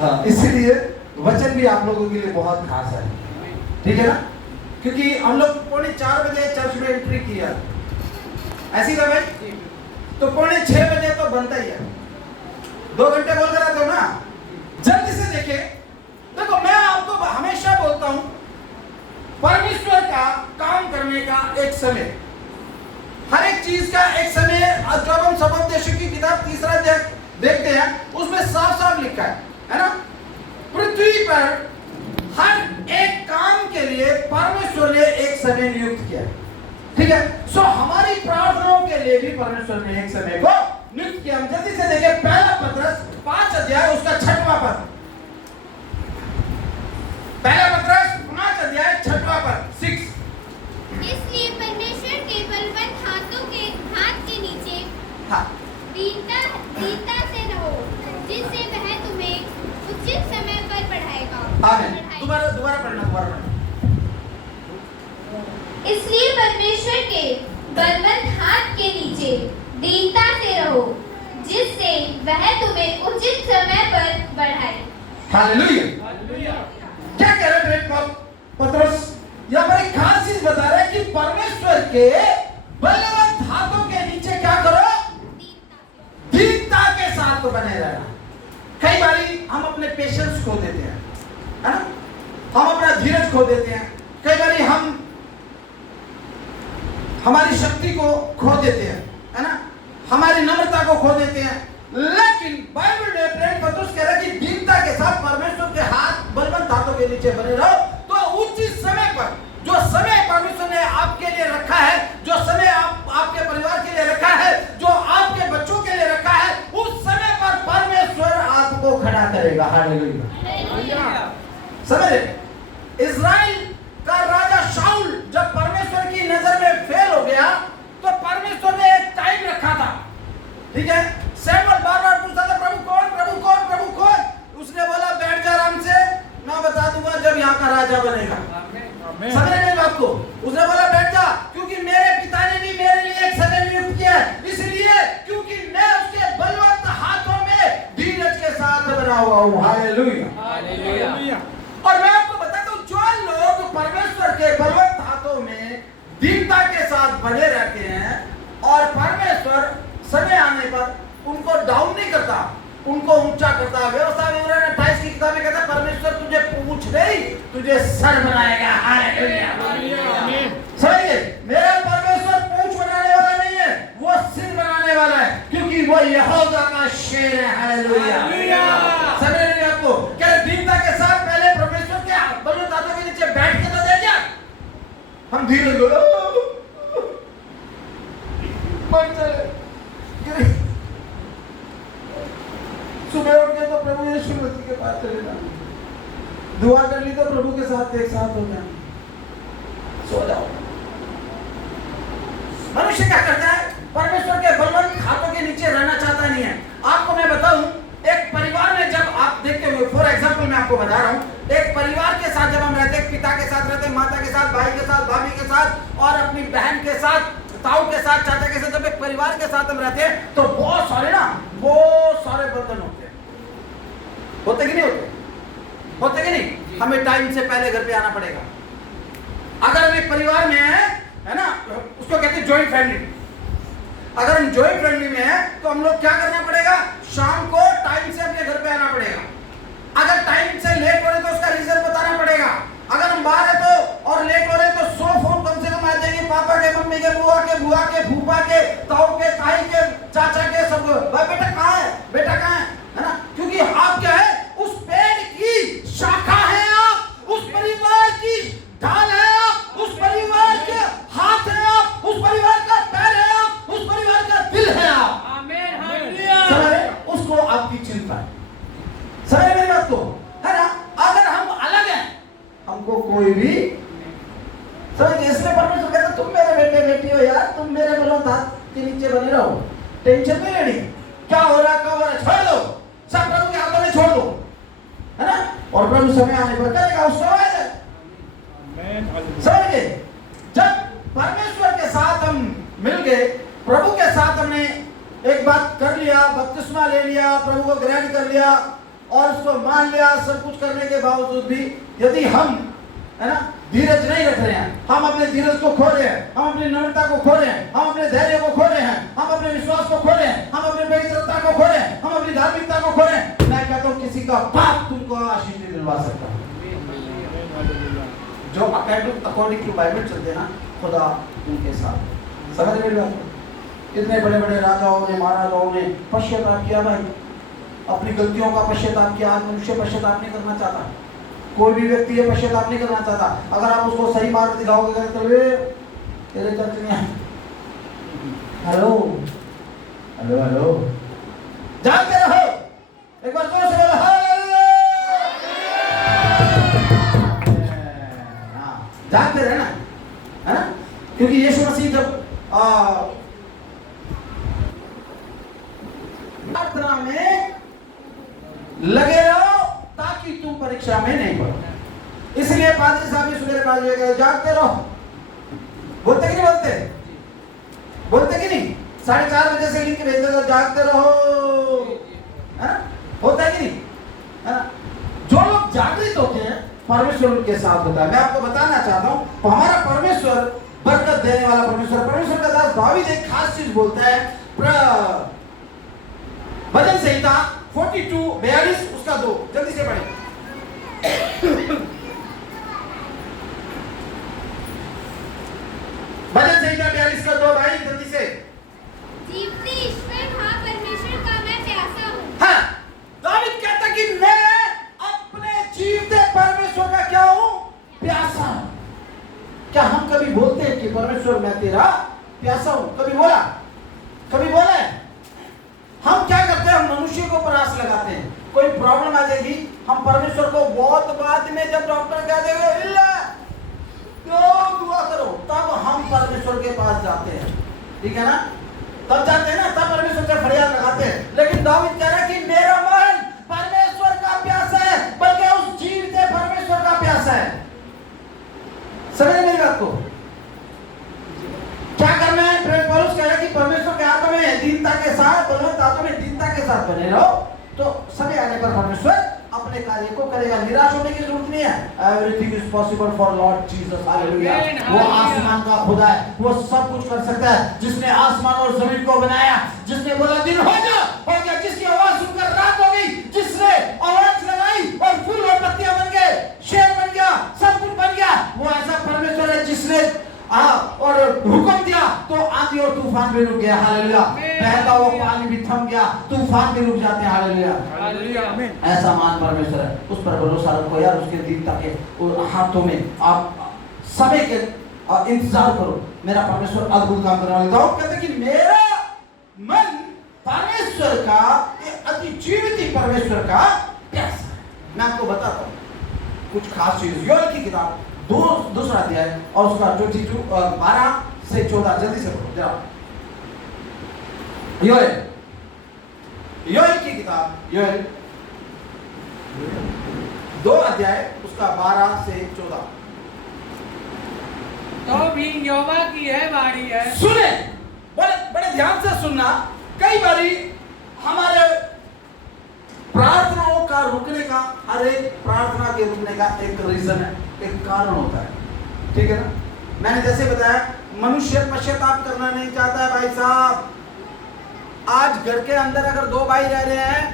हाँ, इसीलिए वचन भी आप लोगों के लिए बहुत खास है, ठीक है ना? क्योंकि हम लोग 3:45 चर्च में एंट्री किया, ऐसी था भाई, तो 5:45 बजे तो बनता ही है, 2 घंटे बोल कर आते हो ना। जल्दी से देखे, देखो मैं आपको हमेशा बोलता हूं, परमेश्वर का काम करने का एक समय, हर एक चीज का एक समय। जब हम सबोपदेशक की किताब 3रा अध्याय देखते हैं, उसमें साफ साफ लिखा है ना? पृथ्वी पर हर एक काम के लिए परमेश्वर ने एक समय नियुक्त किया, ठीक है? सो हमारी प्रार्थनाओं के लिए भी परमेश्वर ने एक समय को नियुक्त किया। हम जल्दी से देखें, पहला पत्रस 5 अध्याय उसका 6वां पद, पहला पत्रस 5 अध्याय 6वां पद 6। इसलिए परमेश्वर के बलवंत हाथ के नीचे हाँ, दीनता से रहो, जिससे वह तुम्हें उचित समय पर बढ़ाएगा। दोबारा पढ़ना। इसलिए परमेश्वर के बलवंत हाथ के नीचे दीनता से रहो, जिससे वह तुम्हें उचित समय पर बढ़ाए। हालेलुया। क्या कह रहे हैं पत्रस? यहाँ पर एक खास चीज बता रहा है कि परमेश्वर के बलवंत हाथों के नीचे क्या करो? दीनता के साथ बने रहना। कई बारी हम अपने पेशेंस खो देते हैं, है ना? हम अपना धीरज खो देते हैं, कई बारी हम हमारी शक्ति को खो देते हैं, है ना? हमारी नम्रता को खो देते हैं। लेकिन बाइबल में प्रेम पत्रस कह रहा है कि दीनता के साथ परमेश्वर के हाथ, बलवंत हाथों के नीचे बने रहो, तो उचित समय पर, जो समय परमेश्वर ने आपके लिए रखा है, जो समय आपके परिवार के लिए रखा है, जो आपके बच्चों के लिए रखा है, उस समय पर परमेश्वर आपको खड़ा करेगा। हालेलुया। समझ रहे? इज़राइल का राजा शाऊल जब परमेश्वर की नजर में फेल हो गया, तो परमेश्वर ने एक टाइम रखा था, ठीक है? सैमुअल बार-बार पूछता था, प्रभु कौन, प्रभु कौन, प्रभु कौन? उसने बोला, बैठ जा आराम से, मैं बता दूंगा जब यहाँ का राजा बनेगा। समझ रहे हैं आपको? उसने बोला बैठ जा, क्योंकि मेरे पिता ने भी मेरे लिए एक समय नियुक्त किया है, इसलिए क्योंकि मैं उसके बलवंत हाथों में धीरज के साथ बना हुआ हूँ। हालेलुया। और मैं आपको बताता हूँ, जो लोग परमेश्वर के बलवंत हाथों में दीनता के साथ बने रहते हैं और परमेश्वर समय आने पर उनको डाउन नहीं करता, उनको ऊंचा करता। व्यवस्था विवरण 28 की किताब में कहता है, परमेश्वर तुझे पूंछ नहीं, तुझे सर बनाएगा। हालेलुया। समझिए, मेरा परमेश्वर पूंछ बनाने वाला नहीं है, वो सिर बनाने वाला है, क्योंकि वो यहोवा का शेर है। हालेलुया। समझ रहे हैं आपको? क्या दीनता के साथ पहले परमेश्वर के बलवंत हाथों के नीचे बैठ के तो देखिए, हम धीरे सुबह उठ के तो प्रभु यीशु मसीह के पास चले जाओ, दुआ कर ली तो प्रभु के साथ एक साथ हो जाए, सो जाओ। मनुष्य क्या करता है? परमेश्वर के बलवंत हाथों के नीचे रहना चाहता नहीं है। आपको मैं बताऊं, एक परिवार में जब आप देखते हुए, फॉर एग्जांपल मैं आपको बता रहा हूं, एक परिवार के साथ जब हम रहते हैं, पिता के साथ रहते हैं, माता के साथ, भाई के साथ, भाभी के साथ और अपनी बहन के साथ, ताऊ के साथ, चाचा के साथ, जब एक परिवार के साथ हम रहते हैं, तो बहुत सारे बंधन होते कि नहीं होते कि नहीं? हमें टाइम से पहले घर पे आना पड़ेगा। अगर हम एक परिवार में है ना, उसको कहते हैं जॉइंट फैमिली। अगर हम जॉइंट फैमिली में है तो हम लोग क्या करना पड़ेगा? शाम को टाइम से अपने घर पे आना पड़ेगा। अगर टाइम से लेट हो रहे तो उसका रीजन बताना पड़ेगा। अगर हम बाहर है तो और लेट हो रहे तो 100 फोन कम से कम आ जाएंगे, पापा के, मम्मी के, बुआ के, फूफा के, ताऊ के, ताई के, चाचा के, सब। बेटा कहाँ है, बेटा कहाँ है ना? क्योंकि आप क्या है? उस पेड़ की शाखा है, आप उस परिवार की ढाल है, आप उस परिवार के हाथ है, आप उस परिवार का पैर है, आप उस परिवार का दिल है, आप। आमीन, हालेलुया। उसको आपकी चिंता है। समझ मेरी बात को, है ना? अगर हम अलग हैं, हमको कोई भी समझ, इसलिए परमेश्वर कहता तुम मेरे बेटे बेटी हो यार, तुम मेरे बलवंत हाथ के नीचे बने रहो, टेंशन नहीं लेनी, क्या हो रहा कब हो रहा छोड़ दो, सब प्रभु के हाथों में छोड़ दो, है ना? और प्रभु समय आने पर करेगा, उसको आएगा। समझ गए? जब परमेश्वर के साथ हम मिल गए, प्रभु के साथ हमने एक बात कर लिया, बपतिस्मा ले लिया, प्रभु को ग्रहण कर लिया, और उसको मान लिया, सब कुछ करने के बावजूद भी यदि हम, है ना, धीरज नहीं रख रहे हैं, हम अपने धीरज को खो रहे हैं, हम अपनी नम्रता को खो रहे हैं, हम अपने धैर्य को खो रहे हैं, हम अपने विश्वास को खो रहे हैं, हम अपनी पवित्रता को खो रहे हैं, हम अपनी धार्मिकता को खो रहे हैं, मैं कहता हूँ किसी का पाप तुमको आशीष नहीं दिलवा सकता। जो अकॉर्डिंग टू बाइबल चलते ना, खुदा उनके साथ। समझ रहे मेरी बात? इतने बड़े बड़े राजाओं ने, महाराजाओं ने पश्चाताप किया भाई, अपनी गलतियों का पश्चाताप किया। आज मनुष्य पश्चाताप नहीं करना चाहता, कोई भी व्यक्ति ये पश्चाताप नहीं करना चाहता। अगर आप उसको सही बात दिखाओगे तो तेरे चर्च में हेलो हेलो हेलो जानते रहो, एक बार जोर से बोलो हालेलुया। जानते रहे ना, है ना, क्योंकि यीशु मसीह जब प्रार्थना में लगे रहो ताकि तुम परीक्षा में नहीं पड़ो। इसलिए पादरी साहब भी सुबह पास गए, जागते रहो। बोलते कि नहीं बोलते? बोलते कि नहीं? 4:30 बजे से लिंक भेजते तो जागते रहो, है ना? होता है कि नहीं? है ना? जो लोग जागृत होते हैं परमेश्वर उनके साथ होता है। मैं आपको बताना चाहता हूँ, तो हमारा परमेश्वर बरकत देने वाला परमेश्वर का दास दाऊद एक खास चीज बोलता है। भजन संहिता 42:42 उसका 2, जल्दी से पढ़ें। भजन संहिता 42 का 2 भाई जल्दी से। जीवते ईश्वर, हाँ परमेश्वर का मैं प्यासा हूँ। हाँ, दाऊद कहता कि मैं अपने जीवते परमेश्वर का क्या हूँ? प्यासा हूँ। क्या हम कभी बोलते हैं कि परमेश्वर मैं तेरा प्यासा हूँ? कभी बोला? कभी बोला है? हम क्या करते हैं? हम मनुष्य को प्रयास लगाते हैं। कोई प्रॉब्लम आ जाएगी, हम परमेश्वर को बहुत बाद में, जब डॉक्टर कह देगा दुआ करो, तब हम परमेश्वर के पास जाते हैं। ठीक है ना? तब जाते हैं ना, तब परमेश्वर से फरियाद लगाते हैं। लेकिन दाऊद कह रहा है कि मेरा मन परमेश्वर का प्यासा है, बल्कि उस जीवते परमेश्वर का प्यासा है। समझ मेरी बात को? क्या करना है? पौलुस कह रहा है कि परमेश्वर के हाथों में दीनता के साथ, बलवंत हाथों में दीनता के साथ बने रहो, तो समय आने पर परमेश्वर अपने कार्य को करेगा। निराश होने की जरूरत नहीं है। Everything is possible for Lord Jesus. Hallelujah. वो आसमान का खुदा है, वो सब कुछ कर सकता है। जिसने आसमान और जमीन को बनाया, जिसने बोला दिन हो गया, जिसकी आवाज सुनकर रात हो गई, जिसने आवाज लगाई और फूल और पत्तियां बन गए, शेर बन गया, सब कुछ बन गया, वो ऐसा परमेश्वर है जिसने और हुक्म दिया तो आंधी और तूफान भी रुक गया। हालेलुया। बहता हुआ पानी भी थम गया, तूफान भी रुक जाते हैं। हालेलुया। ऐसा महान परमेश्वर है, उस पर भरोसा रखो यार, उसके दीनता के हाथों में आप समय के इंतजार करो। मेरा परमेश्वर अद्भुत काम करने वाला है। कहते कि मेरा मन परमेश्वर का, अति जीवित परमेश्वर का प्यासा है। मैं आपको बताता हूँ कुछ खास चीज। योएल की किताब दूसरा अध्याय और उसका 22 12 से 14 जल्दी से पढ़ो जरा। योएल की किताब, योएल 2 अध्याय उसका 12 से 14। तो भी यहोवा की है बारी है। सुने, बड़े ध्यान से सुनना। कई बारी हमारे प्रार्थनाओं का रुकने का, हर एक प्रार्थना के रुकने का एक रीजन है, एक कारण होता है। ठीक है ना? मैंने जैसे बताया, मनुष्य पश्चाताप करना नहीं चाहता है भाई साहब। आज घर के अंदर अगर 2 भाई रह रहे हैं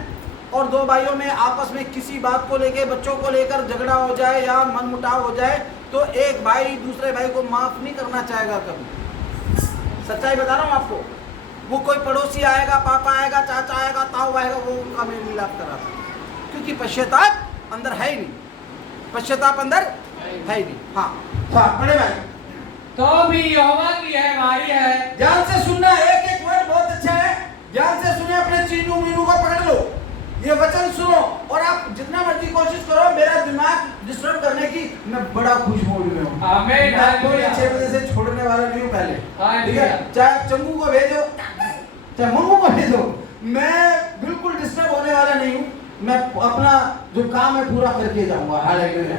और 2 भाइयों में आपस में किसी बात को लेकर, बच्चों को लेकर झगड़ा हो जाए या मनमुटाव हो जाए, तो एक भाई दूसरे भाई को माफ नहीं करना चाहेगा कभी। सच्चाई बता रहा हूँ आपको। वो कोई पड़ोसी आएगा, पापा आएगा, चाचा आएगा, ताऊ आएगा, वो उनका मेल मिलाप करा, क्योंकि पश्चाताप अंदर है ही नहीं। पश्चाताप अंदर है ही नहीं। हाँ बड़े भाई, तो भी यहोवा की है बारी है। ध्यान से सुनना, एक एक वर्ड बहुत अच्छा है। ध्यान से सुनिए, अपने चीनू मीनू को पकड़ लो, ये वचन सुनो, और आप जितना मर्जी कोशिश करो मेरा दिमाग डिस्टर्ब करने की। मैं बड़ा खुश मूड में हूँ। आमीन। 6 बजे से छोड़ने वाला नहीं हूँ पहले। ठीक है? चाहे चंगू को भेजो, चाहे मंगू को भेजो, मैं बिल्कुल डिस्टर्ब होने वाला नहीं हूँ। मैं अपना जो काम है पूरा करके जाऊंगा। हालेलुया।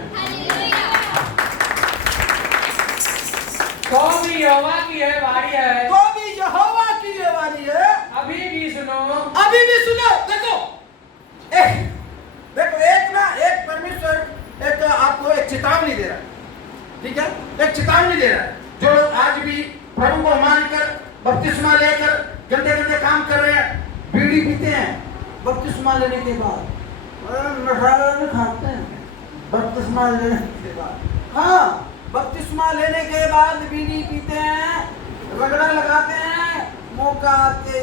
तो भी यहोवा की है बारी है। तो भी यहोवा की ये वाली है। अभी भी सुनो। अभी भी सुनो। देखो, चेतावनी दे रहा है, ठीक है, एक चेतावनी दे रहा है। जो लोग आज भी प्रभु को मानकर बपतिस्मा लेकर गंदे गंदे काम कर रहे हैं, बीड़ी पीते हैं, बपतिस्मा लेने के बाद नशा नहीं खाते हैं, बपतिस्मा लेने के बाद, हाँ, बपतिस्मा लेने के बाद बीड़ी पीते हैं, रगड़ा लगाते हैं, मौका आते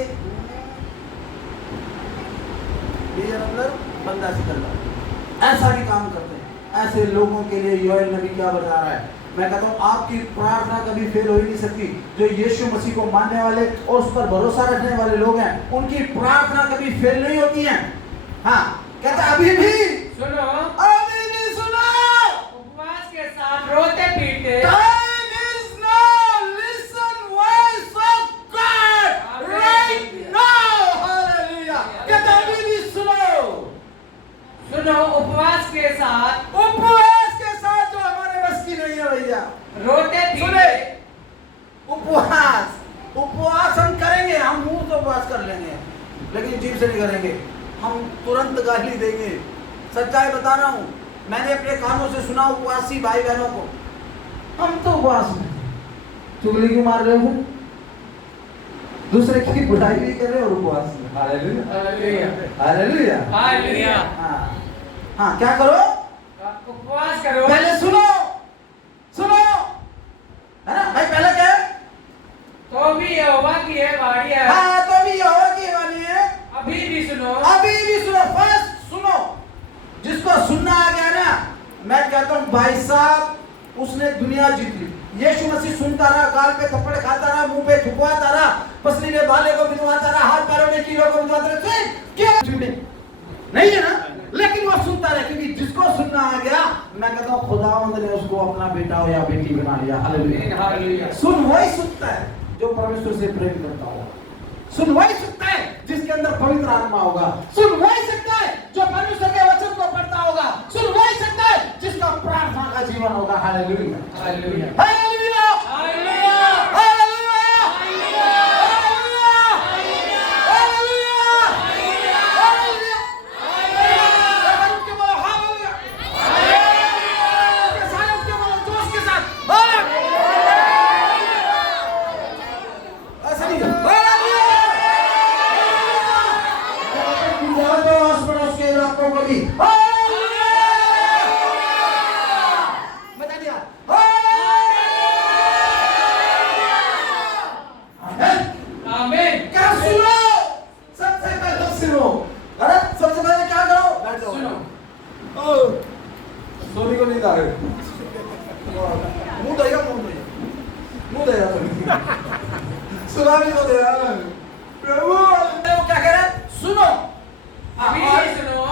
अंदर बंदा से कर रहा, ऐसा भी काम करते हैं। ऐसे लोगों के लिए योएल नबी क्या बता रहा है? मैं कहता हूँ आपकी प्रार्थना कभी फेल हो ही नहीं सकती। जो यीशु मसीह को मानने वाले और उस पर भरोसा रखने वाले लोग हैं, उनकी प्रार्थना कभी फेल नहीं होती है। हाँ, कहता अभी भी सुनो, अभी भी सुनो, उपवास के साथ रोते पीटे Time is now, listen voice of God right now, hallelujah। कहता अभी भी सुनो, सुनो, उपवास के साथ जो हमारे बस की नहीं है भैया, रोते सुने, पीटे उपवास हम करेंगे, हम मुंह तो उपवास कर लेंगे, लेकिन जीभ से नहीं करेंगे। हम तुरंत गाली देंगे। सच्चाई बता रहा हूँ, मैंने अपने कानों से सुना उपवासी भाई बहनों को, हम तो उपवास में चुगली क्यों मार रहे हो, दूसरे की बुराई भी कर रहे हो और उपवास में। Hallelujah, hallelujah, hallelujah, hallelujah. हाँ, क्या करो? उपवास करो। पहले सुनो, है ना भाई? पहले क्या है? तो भी यहोवा की है वाणी है। हाँ, तो भी यहोवा की वाणी है। अभी भी सुनो, अभी भी सुनो, फर्स्ट सुनो। जिसको सुनना आ गया ना, मैं कहता हूँ भाई साहब, उसने दुनिया जीत ली। यीशु मसीह सुनता रहा, गाल पे थप्पड़ खाता रहा, मुंह पे थुकवाता रहा, पसली में भाले को बिंदवाता रहा, हाथ पैरों में कीड़ों को बिंदवाता रहा, क्या नहीं है ना? लेकिन वो सुनता रहा, क्योंकि जिसको सुनना आ गया, मैं कहता हूँ खुदावंद ने उसको अपना बेटा या बेटी बना लिया। Hallelujah, hallelujah. सुन वही सुनता है जो परमेश्वर से प्रेम करता होगा। सुन वही सुनता है जिसके अंदर पवित्र आत्मा होगा। सुन वही सकता है जो परमेश्वर के वचन को पढ़ता होगा। सुन वही सकता है जिसका प्रार्थना का जीवन होगा। Hallelujah, hallelujah, hallelujah, hallelujah, hallelujah, Soni को नींद आ गई। मुंह धोया, मुंह धोया सुना भी तो दे प्रभु। वो क्या कह रहा है? सुनो, अभी भी सुनो।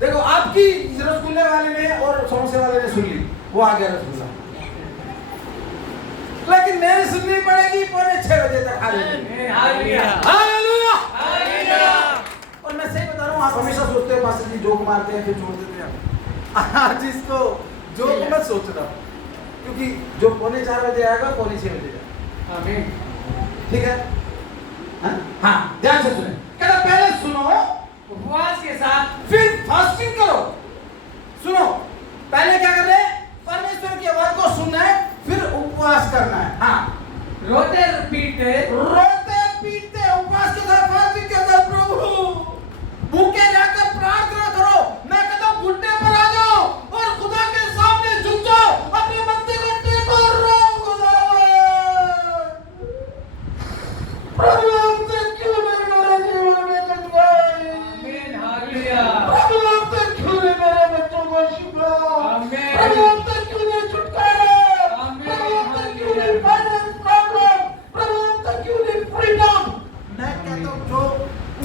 देखो, आपकी रसगुल्ले वाले ने और समोसे वाले ने सुन ली, वो आ गया रसगुल्ला, लेकिन मेरी सुननी पड़ेगी 5:45 तक। Hallelujah, hallelujah, hallelujah. और मैं सही बता रहा हूँ, आप हमेशा सोचते हो पास जी जोक मारते हैं फिर छोड़ देते हैं। आज इसको जोक मत सोचना, क्योंकि जो 4:45 बजे आएगा 6:45 बजे जाएगा। आमीन। ठीक है? हाँ, ध्यान से सुने। कहता पहले सुनो, उपवास के साथ फिर फास्टिंग करो। सुनो, पहले क्या कर रहे हैं? परमेश्वर की आवाज को सुनना है, फिर उपवास करना है। हाँ, रोते पीटे उपवास के साथ फास्टिंग के साथ प्रभु भूखे जाकर प्रार्थना करो। मैं कहता हूँ घुटने पर आ जाओ और खुदा के सामने झुक जाओ, अपने बंदे को टेको और रो, खुदा प्रभु हमसे क्यों नहीं मेरे जीवन में कुछ गए? आमीन, हालेलुया, प्रभु हमसे क्यों नहीं मेरे बच्चों को शिफा? आमीन, प्रभु हमसे क्यों नहीं छुटकारा? आमीन, प्रभु हमसे क्यों नहीं फाइनेंस प्रॉब्लम? प्रभु हमसे क्यों नहीं फ्रीडम? मैं कहता हूँ जो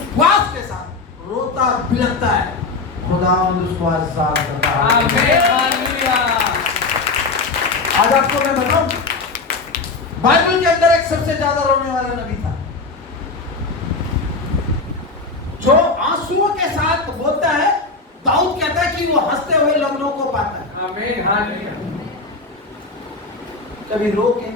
उपवास के साथ रोता बिलखता है, खुदावंद उसको आशीर्वाद करता है। आमीन, हालेलुया। आज आपको मैं बताऊं, बाइबल के अंदर एक सबसे ज्यादा रोने वाला नबी था, जो आंसुओं के साथ बोलता है। दाऊद कहता है कि वो हंसते हुए लग्नों को पाता है। आमीन, हालेलुया। कभी रो के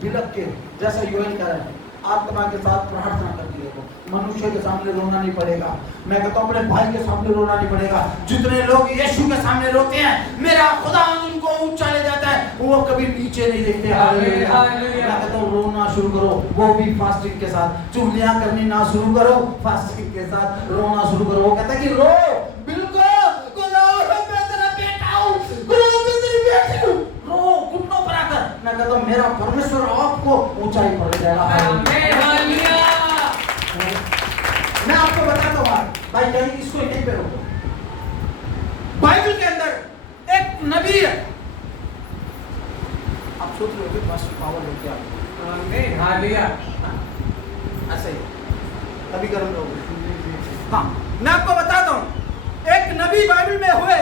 बिलख के, जैसा योएल कर रहा है, आत्मा के साथ प्रार्थना करके देखो, मनुष्य के सामने रोना नहीं पड़ेगा। मैं कहता हूँ अपने भाई के सामने रोना नहीं पड़ेगा। जितने लोग यीशु के सामने रोते हैं, मेरा खुदा उनको ऊंचा ले जाता है, वो कभी नीचे नहीं देखते। हालेलुया। मैं कहता हूँ रोना शुरू करो, वो भी फास्टिंग के साथ। चुगलियां करनी ना शुरू करो, फास्टिंग के साथ रोना शुरू करो। वो कहता है कि रो, बिल्कुल मैं तेरा बेटा हूँ, मैं तेरी बेटी हूँ, रो घुटनों पर आकर। मैं कहता हूँ मेरा परमेश्वर आपको ऊंचाई पर ले जाएगा। मैं आपको बताता हूँ भाई, कहीं इसको यहीं पे रोको। बाइबल के अंदर एक नबी है, आप सोच रहे हो कि मास्टर पावर हो क्या? ऐसे ही तभी गर्म रहोगे। हाँ, मैं आपको बताता हूँ, एक नबी बाइबल में हुए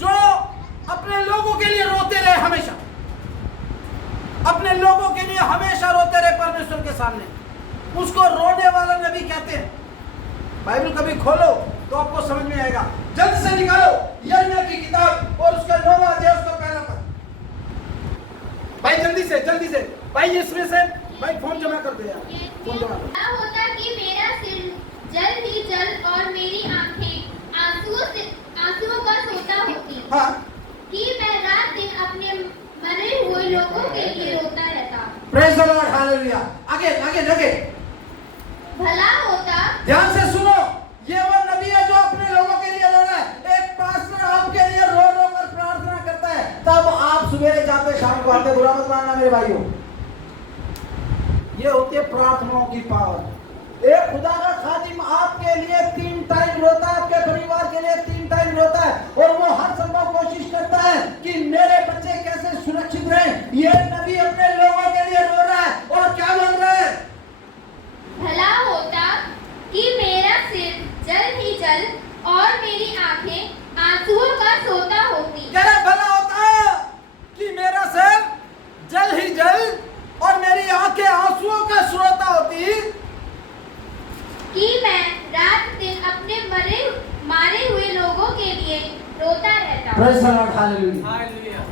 जो अपने लोगों के लिए रोते रहे, हमेशा अपने लोगों के लिए हमेशा रोते रहे परमेश्वर के सामने। उसको रोने वाला नबी कहते हैं। बाइबल कभी खोलो तो आपको समझ में आएगा। जल्द से निकालो यिर्मयाह की किताब और उसका 9वां अध्याय, उसका पहला पद। भाई जल्दी से भाई, इसमें से भाई फोन जमा कर दे यार, फोन जमा कर। क्या होता कि मेरा सिर जल ही जल और मेरी आंखें आंसुओं का सोता होती। हाँ, कि मैं रात दिन अपने मरे हुए लोगों के लिए रोता रहता। Praise the Lord, hallelujah. आगे भला होता, ध्यान से सुनो, ये वो नबी है जो अपने लोगों के लिए रो रहा है। एक पास्टर आपके लिए रो रो कर प्रार्थना करता है, तब आप सवेरे जाते शाम को आते। बुरा मत मानना मेरे भाइयों, ये होती है प्रार्थनाओं की पावर। एक खुदा का खादिम आपके लिए 3 टाइम रोता है, आपके परिवार के लिए 3 टाइम रोता है, और वो हर संभव कोशिश करता है कि मेरे बच्चे कैसे सुरक्षित रहें। ये नबी अपने लोगों के लिए रो रहा है और क्या बोल रहा है? भला होता कि मेरा सिर जल ही जल और मेरी आंखें आंसुओं का सोता होती। क्या भला होता कि मेरा सिर जल ही जल और मेरी आंखें आंसुओं का स्रोता होती, कि मैं रात दिन अपने मारे हुए लोगों के लिए रोता रहता। Praise the Lord, hallelujah.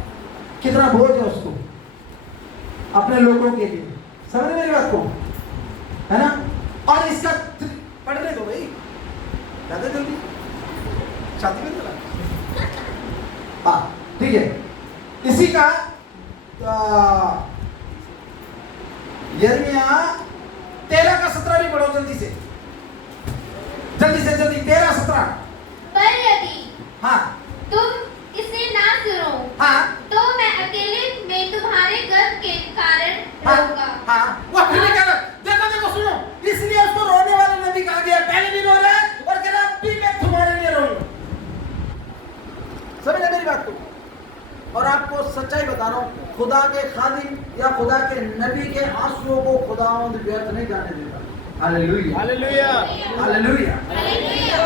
कितना बोझ है उसको अपने लोगों के लिए। समझ मेरी बात को, है ना? और इसका पढ़ने दो भाई, ज्यादा जल्दी शादी में चला। हाँ ठीक है, इसी का यिर्मयाह 13 का 17 भी पढ़ो जल्दी से 13-17। पर यदि हाँ तुम इसे ना सुनो, हाँ तो मैं अकेले में तुम्हारे गर्व के कारण रोऊंगा। हाँ, वो फिर भी कह रहा है, देखो सुनो, इसलिए उसको रोने वाला नबी कहा गया। पहले भी रो रहा है और कह रहा है अभी मैं तुम्हारे लिए रोऊंगा। समझे मेरी बात को? और आपको सच्चाई बता रहा हूँ, खुदा के खादिम या खुदा के नबी के आंसुओं को खुदावंद व्यर्थ नहीं जाने देता। Hallelujah, hallelujah, hallelujah.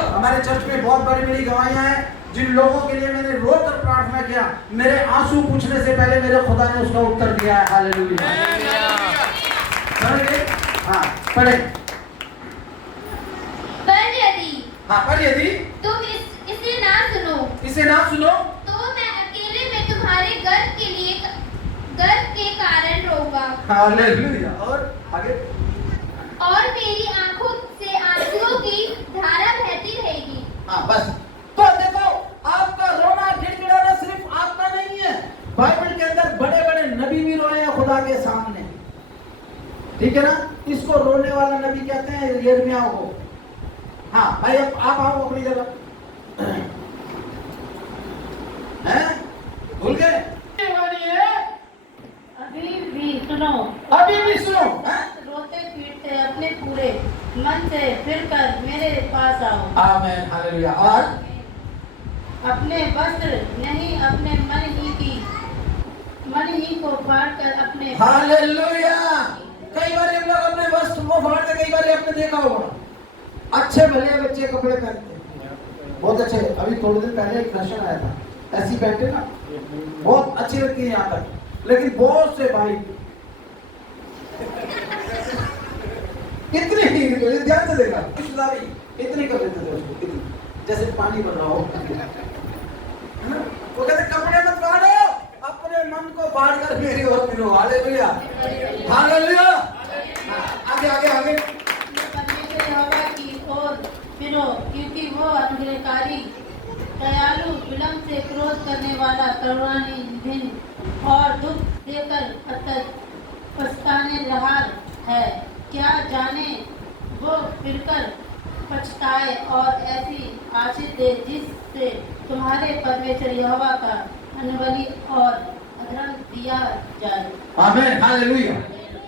हमारे चर्च में बहुत बड़ी गवाहियां हैं, जिन लोगों के लिए मैंने रोकर प्रार्थना किया, मेरे आंसू पूछने से पहले मेरे खुदा ने उसका उत्तर दिया है। हालेलुया। समझ गए? हाँ पढ़े। पर यदि तुम इसे ना सुनो, तो मैं अकेले में तुम्हारे गर्व के कारण रोऊंगा। हालेलुया। और आगे, और मेरी आंखों से आंसुओं की धारा बहती रहेगी। हाँ बस। तो देखो, आपका रोना गिड़गिड़ाना सिर्फ आपका नहीं है। बाइबल के अंदर बड़े बड़े नबी भी रोए हैं खुदा के सामने, ठीक है ना? इसको रोने वाला नबी कहते हैं यिर्मयाह को। हाँ भाई, अब आप आओ अपनी जगह। हैं? भूल गए? अभी भी सुनो, हैं? रोते पीटते अपने पूरे मन से फिरकर मेरे पास आओ। आमीन, हालेलुया। और अपने वस्त्र नहीं, अपने मन ही को फाड़ कर अपने। हालेलुया। कई बार हम लोग अपने वस्त्र को फाड़ के, कई बार आपने देखा होगा अच्छे भले बच्चे कपड़े पहनते हैं, बहुत अच्छे। अभी थोड़े दिन पहले एक फैशन आया था, ऐसी पहनते ना, बहुत अच्छी लगती है यहाँ पर, लेकिन बहुत से भाई इतनी ही, ध्यान से देखा, इतनी कर देते थे उसको, इतनी जैसे पानी भर रहा हो। वो कहते कपड़े मत फाड़ो, अपने मन को फाड़ कर मेरी ओर फिरो। Hallelujah, hallelujah. आगे आगे आगे। परमेश्वर करने वाला, करुणानिधि और दुख देकर पछताने रहा है। क्या जाने वो फिरकर पछताए और ऐसी आशीष दे जिससे तुम्हारे परमेश्वर यहोवा का अनबली और अधर्म दिया जाए। आमीन, हालेलुया।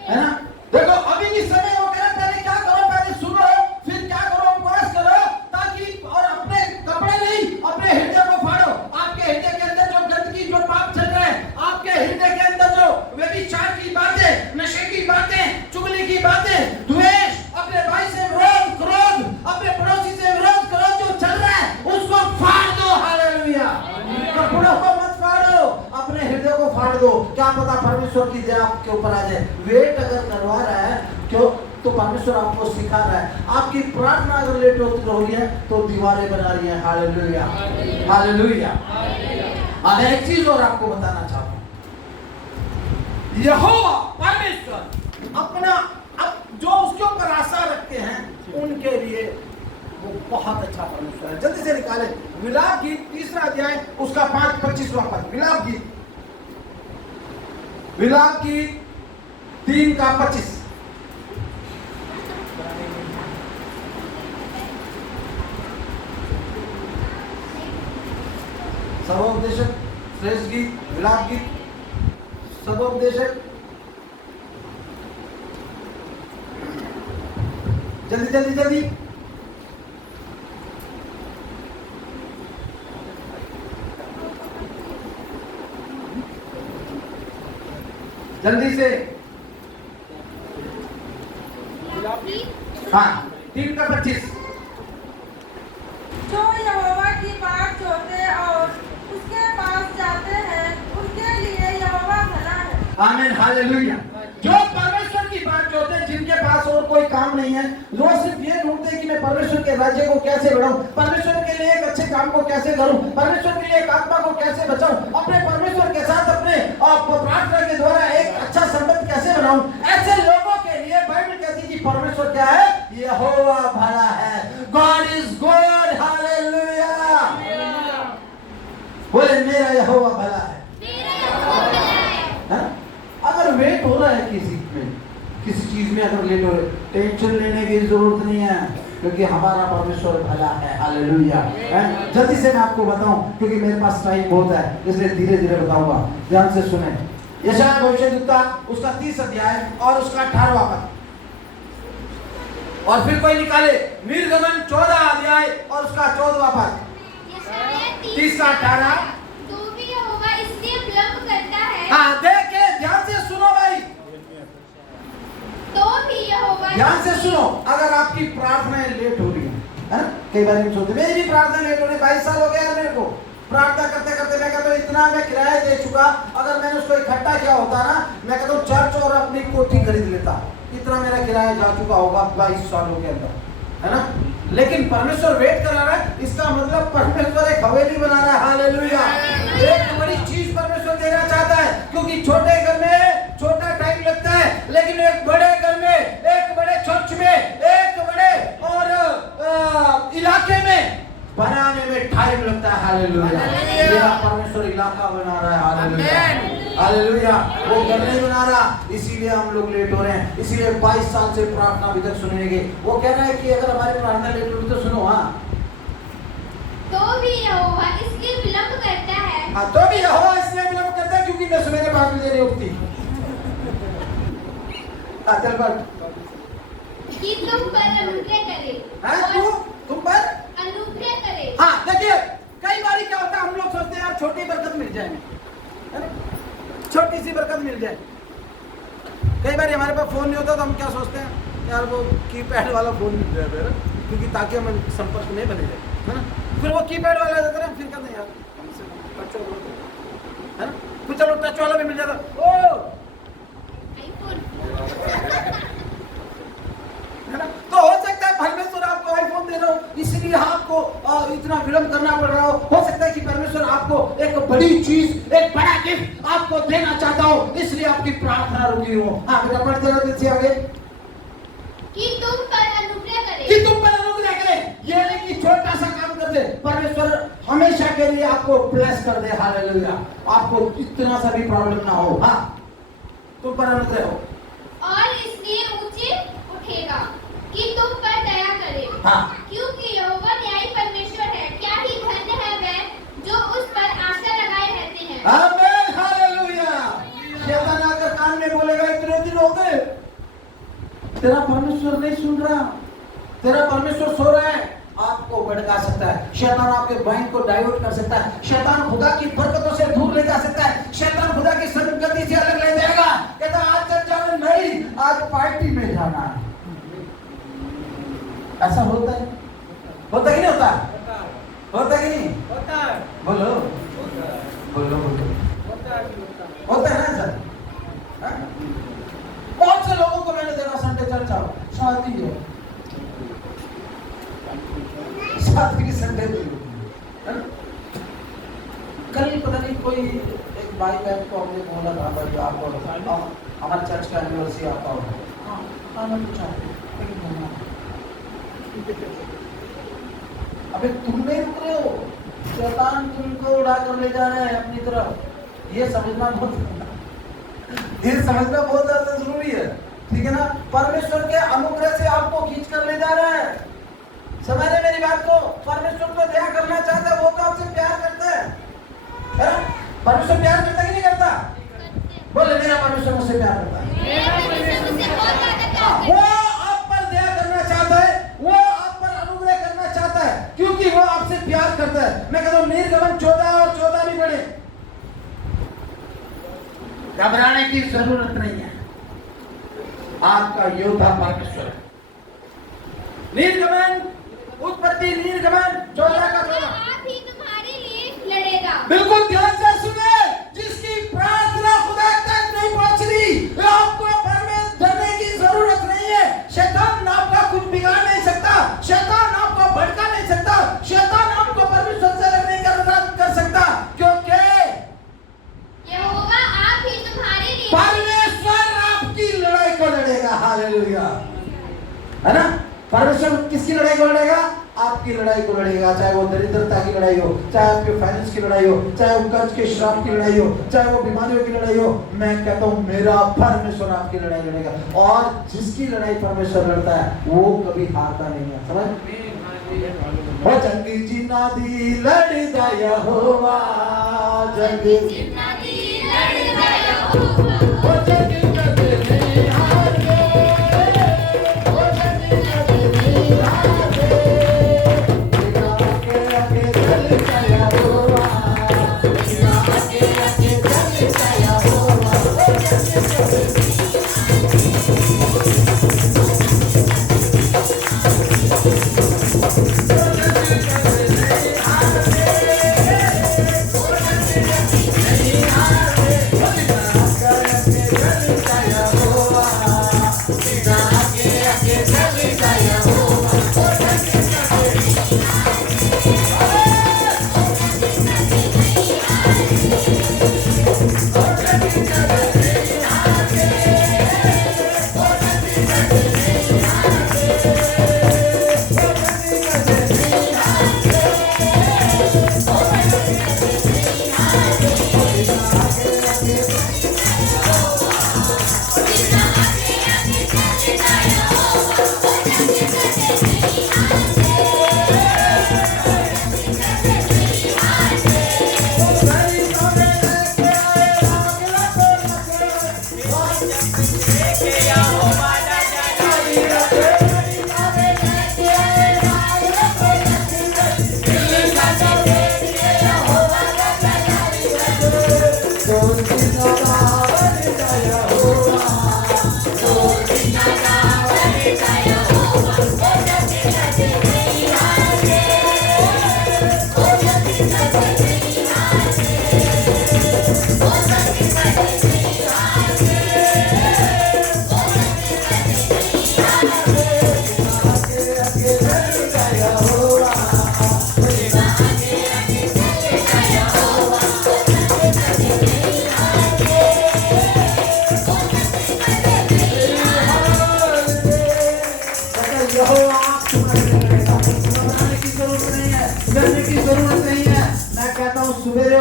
है ना? देखो अभी इस समय वो कह रहा है, पहले क्या करो, पहले सुनो, फिर क्या करो, उपवास करो, ताकि और अपने कपड़े नहीं, अपने हृदय को फाड़ो। आपके हृदय के अंदर जो गंदगी, जो पाप चल रहा है, आपके हृदय के अंदर जो व्यभिचार की बातें, नशे की बातें, चुगली की बातें, द्वेष, अपने भाई से विरोध, क्रोध, अपने पड़ोसी से विरोध, क्रोध जो चल रहा है, उसको फाड़ दो। हालेलुया। कपड़ों को मत फाड़ो, अपने हृदय को फाड़ दो। क्या पता परमेश्वर की दया आपके ऊपर आ जाए। वेट अगर करवा रहा है क्यों, तो परमेश्वर आपको सिखा रहा है। आपकी प्रार्थना अगर लेट होती हो रही है तो दीवारें बना रही है। Hallelujah, hallelujah. अब एक चीज और आपको बताना चाहता हूं, यहोवा परमेश्वर अपना अब जो उसके ऊपर आशा रखते हैं उनके लिए वो बहुत अच्छा परमेश्वर है। जल्दी से निकाले विलाप गीत 3 अध्याय उसका 5-25वां पद। विलाप गीत 3 का 25। सर्वोपदेशक, श्रेष्ठ गीत, विलाप गीत, सर्वोपदेशक। जल्दी जल्दी जल्दी। जल्दी से। हाँ, 3 का 25। जो यहोवा की बाट जोते और उसके पास जाते हैं, उनके लिए यहोवा भला है। आमीन, हालेलुया। जो परमेश्वर की बात जोते हैं, जिनके पास और कोई काम नहीं है, जो सिर्फ ये ढूंढते हैं कि मैं परमेश्वर के राज्य को कैसे बढ़ाऊं, परमेश्वर के लिए एक अच्छे काम को कैसे करूं, परमेश्वर के लिए एक आत्मा को कैसे बचाऊं, अपने परमेश्वर के साथ अपने प्रार्थना के द्वारा एक अच्छा संबंध कैसे बनाऊं, ऐसे लोगों के लिए बाइबल कहती है कि परमेश्वर क्या है, यहोवा भला है। God is good. हालेलुया। बोले मेरा यहोवा भला है। हाँ? अगर वेट हो रहा है किसी चीज में अगर लेट हो रहे, टेंशन लेने की जरूरत नहीं है, क्योंकि हमारा परमेश्वर भला है। हालेलुया। जल्दी से मैं आपको बताऊं, क्योंकि मेरे पास टाइम बहुत है, इसलिए धीरे धीरे बताऊंगा। ध्यान से सुने। यशायाह भविष्यद्वक्ता उसका 30 अध्याय और उसका 18वां पद। और फिर कोई निकाले निर्गमन 14 अध्याय और उसका 14वां पद। 30 का 18। तो भी यहोवा इसलिए विलंब करता है। हाँ, देखे, ध्यान से सुनो भाई, तो भी यहोवा ध्यान से सुनो। अगर आपकी प्रार्थनाएं लेट हो रही है, कई बार हम सोचते मेरी भी प्रार्थना लेट हो रही, 22 साल हो गया है मेरे को प्रार्थना करते करते। मैं कहता हूँ इतना मैं किराया दे चुका, अगर मैंने उसको इकट्ठा किया होता ना, मैं कहता हूँ चर्च और अपनी कोठी खरीद लेता। इतना मेरा किराया जा चुका होगा 22 सालों के अंदर, है ना। लेकिन परमेश्वर वेट करा रहा है, इसका मतलब परमेश्वर एक हवेली बना रहा है। हालेलुया। एक बड़ी चीज परमेश्वर देना चाहता है, क्योंकि छोटे घर में छोटा टाइम लगता है, लेकिन एक बड़े घर में, एक बड़े चर्च में, एक बड़े और इलाके में बनाने में टाइम लगता है। हालेलुया। मेरा परमेश्वर इलाका बना रहा है। Hallelujah, hallelujah. वो घर नहीं बना रहा, इसीलिए हम लोग लेट हो रहे हैं। इसीलिए 22 साल से प्रार्थना अभी तक सुनेंगे। वो कह रहा है कि अगर हमारी प्रार्थना लेट होगी तो सुनो। हाँ, तो भी यहोवा इसलिए विलंब करता है। हाँ, तो भी यहोवा इसलिए विलंब करता है क्योंकि मैं सवेरे 5 बजे नहीं उठती। चल बढ़। कि तुम पर अनुग्रह करे। तुम पर अनुग्रह करे। हाँ, देखिए कई बार क्या होता है, हम लोग सोचते हैं यार छोटी बरकत मिल जाए, छोटी सी बरकत मिल जाए। कई बार हमारे पास फोन नहीं होता तो हम क्या सोचते हैं, यार वो कीपैड वाला फोन मिल जाए मेरा, क्योंकि ताकि हम संपर्क नहीं बने जाए, है ना। फिर वो कीपैड वाला देते हैं, फिर कहते हैं यार हमसे टच वाला, है ना। फिर चलो टच वाला भी मिल जाता। ओ तो हो सकता है परमेश्वर आपको आईफोन दे रहा हो, इसलिए आपको इतना विलंब करना पड़ रहा हो सकता है कि परमेश्वर आपको एक बड़ी चीज, एक बड़ा गिफ्ट आपको देना चाहता हो, इसलिए आपकी प्रार्थना रुकी हो। हाँ बेटा, पढ़ते रहो से आगे। कि तुम पर अनुग्रह करे। कि तुम पर अनुग्रह करे, ये नहीं कि छोटा सा काम कर दे। परमेश्वर हमेशा के लिए आपको ब्लेस कर दे, हालेलुया। आपको इतना सा भी प्रॉब्लम ना हो। हाँ, तुम पर अनुग्रह हो और इसलिए ऊंचे उठेगा कि तुम पर दया करे। हाँ। क्योंकि यहोवा न्यायी परमेश्वर है, क्या ही धन्य है वह जो उस पर आशा लगाए रहते हैं। आमीन, हालेलुया। शैतान आकर कान में बोलेगा इतने दिन हो गए, तेरा परमेश्वर नहीं सुन रहा, तेरा परमेश्वर सो रहा है। आपको भड़का सकता है शैतान, आपके माइंड को डाइवर्ट कर सकता है शैतान, खुदा की बरकतों से दूर ले जा सकता है शैतान, खुदा की संगति से अलग ले जाएगा। कहता आज चल जाना नहीं, आज पार्टी में जाना है। ऐसा होता है, होता कि नहीं होता, होता कि नहीं होता है, बोलो बोलो बोलो, होता है ना सर। बहुत से लोगों को मैंने देखा संडे चर्च आओ, शादी है, शादी की संडे थी। कल पता नहीं कोई एक भाई बहन को हमने बोला था भाई आपको हमारे चर्च का एनिवर्सरी आता हो। हाँ मैं पूछा अबे तुम नहीं रुक रहे हो, शैतान तुमको उड़ा कर ले जा रहा है अपनी तरफ। ये समझना बहुत ज्यादा जरूरी है, ठीक है ना। परमेश्वर के अनुग्रह से आपको खींच कर ले जा रहा है। समझ रहे मेरी बात को। परमेश्वर तो दया करना चाहता है, वो तो आपसे प्यार करता है ना? परमेश्वर प्यार करता है कि नहीं करता? बोले मेरा परमेश्वर मुझसे प्यार करता है, वो आप पर दया करना चाहता है, वो आप पर अनुग्रह करना चाहता है, क्योंकि वो आपसे प्यार करता है। मैं कहता हूं निर्गमन 14 और 14 भी पढ़े, घबराने की जरूरत नहीं है, आपका योद्धा परमेश्वर है। निर्गमन उत्पत्ति निर्गमन 14 का 14 आप ही तुम्हारे लिए लड़ेगा। बिल्कुल ध्यान से सुने, जिसकी प्रार्थना खुदा तक नहीं पहुंच रही, आपको परमेश्वर डरने की जरूरत नहीं है। शैतान आपका कुछ बिगाड़ नहीं सकता, शैतान आपको भड़का नहीं सकता, शैतान आपको परमेश्वर से अलग नहीं कर सकता, क्योंकि यहोवा आप ही तुम्हारे लिए परमेश्वर आपकी लड़ाई को लड़ेगा। हालेलुया, है ना। परमेश्वर किसकी लड़ाई को लड़ेगा? आपकी लड़ाई को लड़ेगा। चाहे वो दरिद्रता की लड़ाई हो, चाहे आपके फाइनेंस की लड़ाई हो, चाहे वो कर्ज के श्राप की लड़ाई हो, चाहे वो बीमारियों की लड़ाई हो, मैं कहता हूँ मेरा परमेश्वर आपकी लड़ाई लड़ेगा। और जिसकी लड़ाई परमेश्वर लड़ता है वो कभी हारता नहीं है। समझ? ओ जंगी जिन्ना दी लड़दा यहोवा, जंगी जिन्ना दी लड़दा यहोवा, ओ जंगी कदे नहीं हारे, ओ जंगी कदे नहीं हारे, बिना आगे चल गया यहोवा, बिना आगे चल गया यहोवा, ओ जंगी कदे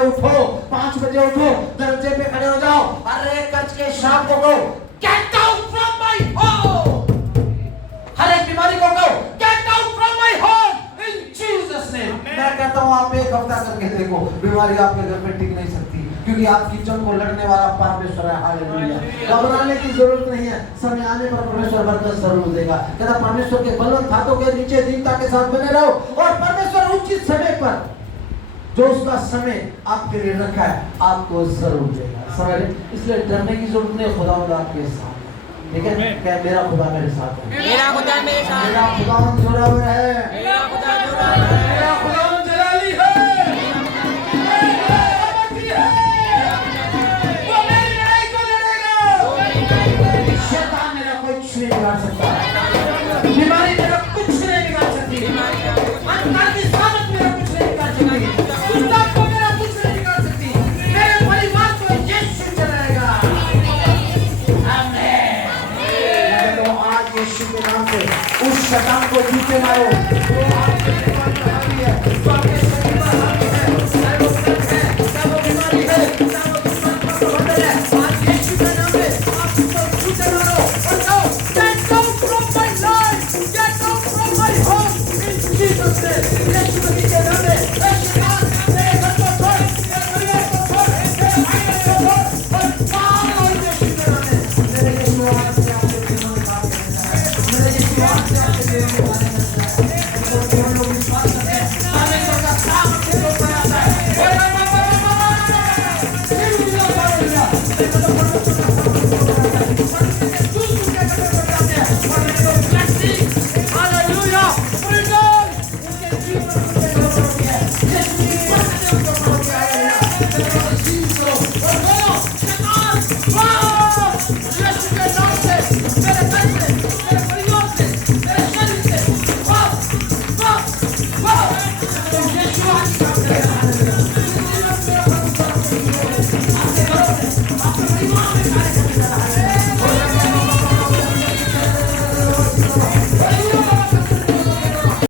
उठो, 5 बजे उठो, दरवाजे पे खड़े हो जाओ, हर एक कच के शाम को कहो get out from my home. हर एक बीमारी को कहो get out from my home in Jesus name. मैं कहता हूं आप एक हफ्ता करके देखो, बीमारी आपके घर में टिक नहीं सकती, क्योंकि आपकी जंग को लड़ने वाला परमेश्वर है। हालेलुया। घबराने की जरूरत नहीं है, समय आने पर परमेश्वर बरकत जरूर देगा। कहता परमेश्वर के बलवंत हाथों के नीचे दीनता के साथ बने रहो, और परमेश्वर उचित समय पर जो उसका समय आपके लिए रखा है आपको जरूर देगा। समझ? इसलिए डरने की जरूरत नहीं, खुदावंद आपके साथ है। ठीक है? क्या मेरा खुदा मेरे साथ है? मेरा खुदा मेरे साथ है। मेरा खुदावंद जोरावर है। मेरा खुदा जोरावर है। मेरा खुदावंद जलाली है। वो मेरी लड़ाई को लड़ेगा। शैतान मेरा कुछ नहीं बिगाड़ सकता, बीमारी मेरा कुछ नहीं बिगाड़ सकती, अंधकार की सामत मेरा कुछ नहीं बिगाड़ सकती, दुष्टता को मेरा कुछ नहीं बिगाड़ सकती, मेरे परिवार को यीशु चलाएगा। आमीन। तो आज यीशु के नाम से उस शैतान को जूते मारो जो आपके जीवन में हावी है, जो आपके शरीर पर हावी है, चाहे वो दर्द है, चाहे वो बीमारी है, चाहे वो दुश्मन का प्रबंधन है, आज यीशु के नाम से आप उसको जूते मारो और कहो get out from my life, get out from my home in Jesus name. यीशु मसीह के नाम में ए शैतान मेरे घर को छोड़, मेरे परिवार को छोड़, मेरे भाई को छोड़, और बाहर यीशु के नाम में। मेरे यीशु आज से आपके जीवन में काम करेगा, मेरे यीशु आज से आपके जीवन में काम करेगा। तो कौन लोग विश्वास करते हैं परमेश्वर का काम आपके ऊपर आता है। Wow!